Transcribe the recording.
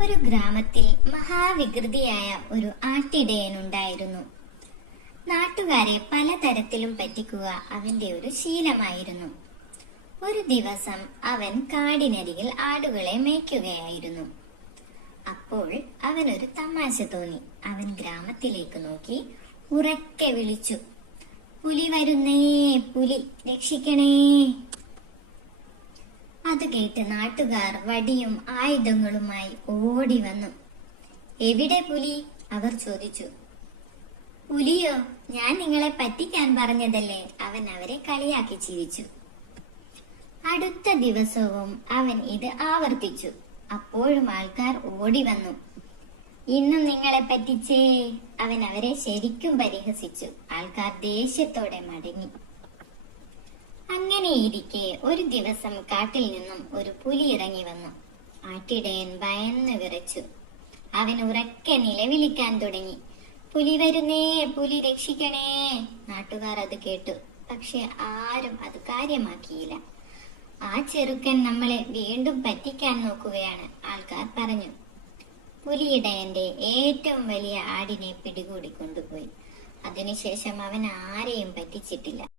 ഒരു ഗ്രാമത്തിൽ മഹാവികൃതിയായ ഒരു ആട്ടിടയൻ ഉണ്ടായിരുന്നു നാട്ടുകാരെ പലതരത്തിലും പറ്റിക്കുക അവന്റെ ഒരു ശീലമായിരുന്നു. ഒരു ദിവസം അവൻ കാടിനരികിൽ ആടുകളെ മേയ്ക്കുകയായിരുന്നു. അപ്പോൾ അവനൊരു തമാശ തോന്നി. അവൻ ഗ്രാമത്തിലേക്ക് നോക്കി ഉറക്കെ വിളിച്ചു. പുലി വരുന്നേ പുലി രക്ഷിക്കണേ. കേട്ട് നാട്ടുകാർ വടിയും ആയുധങ്ങളുമായി ഓടി വന്നു എവിടെ പുലി? അവർ ചോദിച്ചു. പുലിയോ ഞാൻ നിങ്ങളെ പറ്റിക്കാൻ പറഞ്ഞതല്ലേ? അവൻ അവരെ കളിയാക്കി ചിരിച്ചു. അടുത്ത ദിവസവും അവൻ ഇത് ആവർത്തിച്ചു. അപ്പോഴും ആൾക്കാർ ഓടി വന്നു ഇന്നും നിങ്ങളെ പറ്റിച്ചേ അവൻ അവരെ ശരിക്കും പരിഹസിച്ചു. ആൾക്കാർ ദേഷ്യത്തോടെ മടങ്ങി. അങ്ങനെയിരിക്കെ ഒരു ദിവസം കാട്ടിൽ നിന്നും ഒരു പുലി ഇറങ്ങി വന്നു. ആട്ടിടയൻ ഭയന്ന് വിറച്ചു. അവൻ ഉറക്കെ നിലവിളിക്കാൻ തുടങ്ങി. പുലി വരുന്നേ പുലി രക്ഷിക്കണേ നാട്ടുകാർ അത് കേട്ടു. പക്ഷെ ആരും അത് കാര്യമാക്കിയില്ല. ആ ചെറുക്കൻ നമ്മളെ വീണ്ടും പറ്റിക്കാൻ നോക്കുകയാണ് ആൾക്കാർ പറഞ്ഞു. പുലിയിടയന്റെ ഏറ്റവും വലിയ ആടിനെ പിടികൂടി കൊണ്ടുപോയി. അതിനുശേഷം അവൻ ആരെയും പറ്റിച്ചിട്ടില്ല.